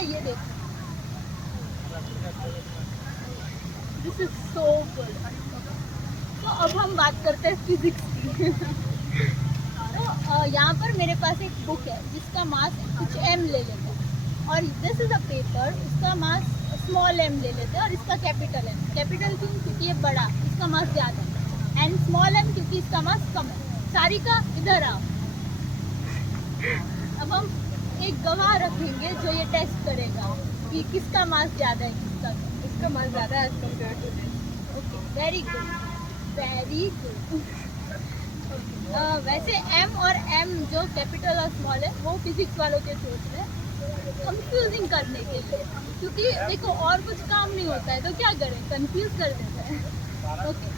पहले ये देखो, दिस इज सो गुड। तो अब हम बात करते हैं फिजिक्स की। तो यहाँ पर मेरे पास एक बुक है जिसका मास कुछ m ले लेते हैं, और दिस इज अ पेपर, इसका मास स्मॉल m ले लेते हैं, और इसका कैपिटल M। कैपिटल क्यों? क्योंकि ये बड़ा, इसका मास ज़्यादा है, एंड स्मॉल m क्योंकि इसका मास कम है। सारिका इधर आओ। अब हम एक गवाह रखेंगे जो ये टेस्ट करेगा कि किसका मास ज़्यादा है, किसका कम। इसका मास ज़्यादा है as compare to this. Okay, very good, very good. वैसे m और m जो कैपिटल और स्मॉल है वो फिजिक्स वालों के सोच रहे हैं कंफ्यूजिंग करने के लिए, क्योंकि देखो और कुछ काम नहीं होता है तो क्या करें, कंफ्यूज कर देते हैं। ओके,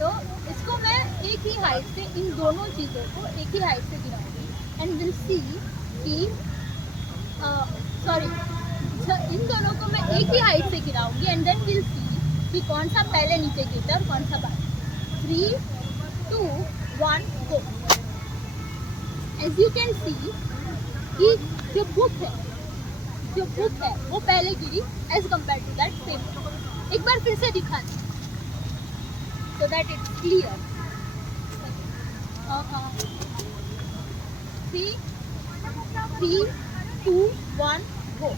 तो इसको मैं एक ही हाइट से, इन दोनों चीज़ों को एक ही हाइट से गिराऊंगी एंड विल सी कि सॉरी, इन दोनों को मैं एक ही हाइट से गिराऊंगी एंड देन विल सी कि कौन सा पहले नीचे गिरता है और कौन सा बाद। 3, 2, 1 go। As you can see कि जो बुक है वो पहले गिरी as compared to that paper। एक बार फिर से दिखा दें so that it's clear। 3, 2, 1 go।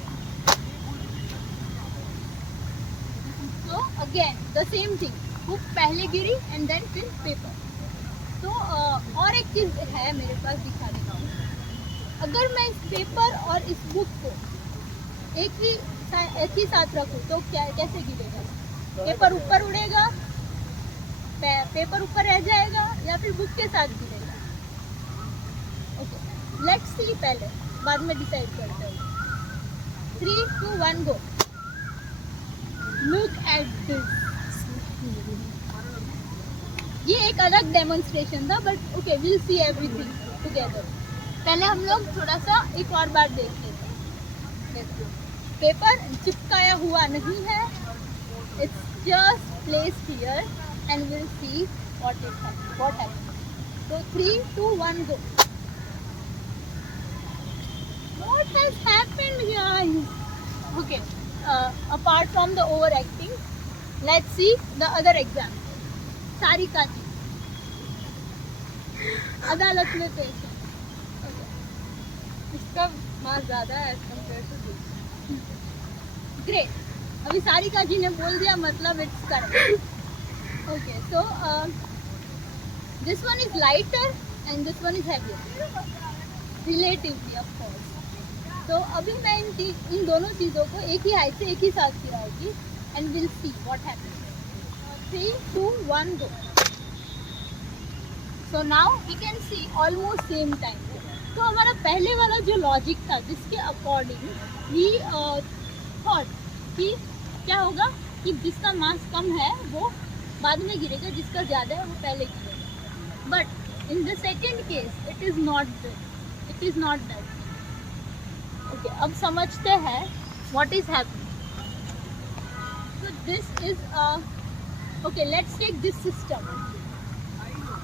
So again the same thing, book पहले गिरी and then फिर पेपर। तो और एक चीज़ है मेरे पास, दिखाने का। अगर मैं इस पेपर और इस बुक को एक ही साथ रखूँ तो क्या, कैसे गिरेगा? पेपर ऊपर उड़ेगा, पेपर ऊपर रह जाएगा, या फिर बुक के साथ गिरेगा? ओके, लेट्स सी, पहले बाद में डिसाइड करते हैं। 3, 2, 1 गो। Look at this. ये एक अलग डेमोन्स्ट्रेशन था, but okay, will see everything together. पहले हम लोग थोड़ा सा एक और बार देख लेते हैं। पेपर चिपकाया हुआ नहीं है, it's just placed here and will see what happens. So 3, 2, 1 go। What has happened guys? Okay, apart from the overacting, let's see the other example। Sarika ji अदालत में पेश है। इसका मास ज़्यादा है as compare to this. Great, अभी सारिका जी ने बोल दिया, मतलब it's correct. Okay, so this one is lighter and this one is heavier relatively of course. तो अभी मैं इन दोनों चीज़ों को एक ही हाइट से एक ही साथ गिराऊंगी and will see what happens. 3, 2, 1 go। So now we can see almost same time। तो हमारा पहले वाला जो लॉजिक था, जिसके अकॉर्डिंग we thought कि क्या होगा कि जिसका मास कम है वो बाद में गिरेगा, जिसका ज़्यादा है वो पहले गिरेगा। But in the second case it is not that. Okay, अब समझते हैं what is happening। So this is okay, let's take this system.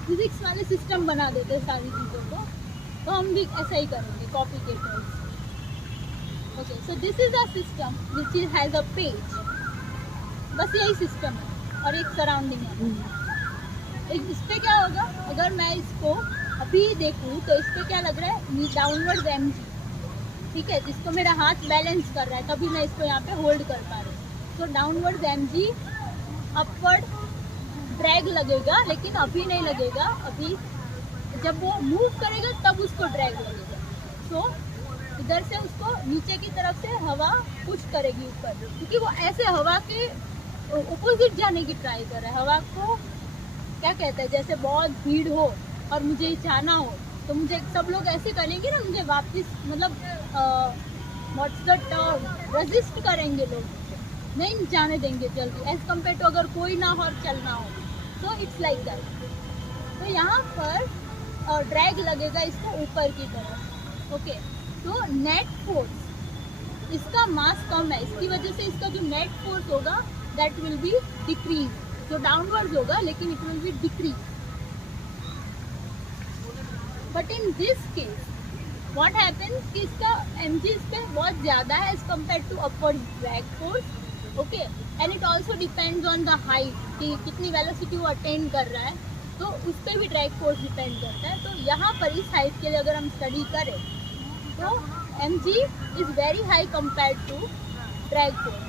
Physics वाले सिस्टम बना देते हैं सारी चीज़ों को, तो हम भी ऐसा ही करेंगे, कॉपी के terms. Okay, so this is a system which is has a page. बस यही सिस्टम है और एक सराउंडिंग है। इस पर क्या होगा, अगर मैं इसको अभी देखूँ तो इस पर क्या लग रहा है, डाउनवर्ड mg, ठीक है, जिसको मेरा हाथ बैलेंस कर रहा है, तभी मैं इसको यहाँ पे होल्ड कर पा रही हूँ। तो डाउनवर्ड mg, अपवर्ड ड्रैग लगेगा, लेकिन अभी नहीं लगेगा, अभी जब वो मूव करेगा तब उसको ड्रैग लगेगा। सो इधर से उसको नीचे की तरफ से हवा पुश करेगी ऊपर, क्योंकि वो ऐसे हवा के ऑपोजिट जाने की ट्राई कर रहा है। हवा को क्या कहते हैं, जैसे बहुत भीड़ हो और मुझे जाना हो तो मुझे सब लोग ऐसे करेंगे ना, मुझे वापस, मतलब व्हाट्स द टर्म, रेजिस्ट करेंगे लोग, नहीं जाने देंगे जल्दी, एज कम्पेयर टू अगर कोई ना हो और चलना हो। तो इट्स लाइक दैट। तो यहाँ पर ड्रैग लगेगा इसको ऊपर की तरफ। ओके, तो नेट फोर्स, इसका मास कम है, इसकी वजह से इसका जो नेट फोर्स होगा दैट विल बी डिक्रीज। जो डाउनवर्ड्स होगा लेकिन it will be decrease. But in this case what happens कि इसका mg इस पे बहुत ज़्यादा है as compare to upward drag force. Okay, and it also depends on the height कि कितनी वेलोसिटी वो अटेंड कर रहा है, तो उस पर भी ड्रैग फोर्स डिपेंड करता है. तो यहाँ पर इस हाइट के लिए अगर हम स्टडी करें तो mg is very high compare to drag force.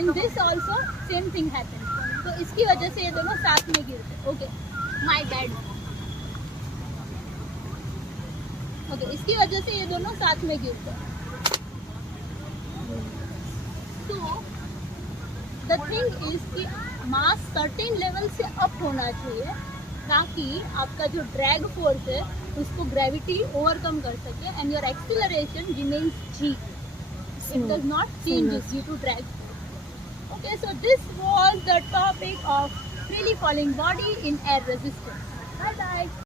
In this also same thing happen. तो इसकी वजह से ये दोनों साथ में गिरते. Okay, my bad. ओके, इसकी वजह से ये दोनों साथ में गिरते हैं. तो द थिंग इज कि मास सर्टेन लेवल से अप होना चाहिए ताकि आपका जो ड्रैग फोर्स है उसको ग्रेविटी ओवरकम कर सके and your acceleration remains g. It does not changes due to drag. Okay, so this was the topic of freely falling body in air resistance. Bye bye.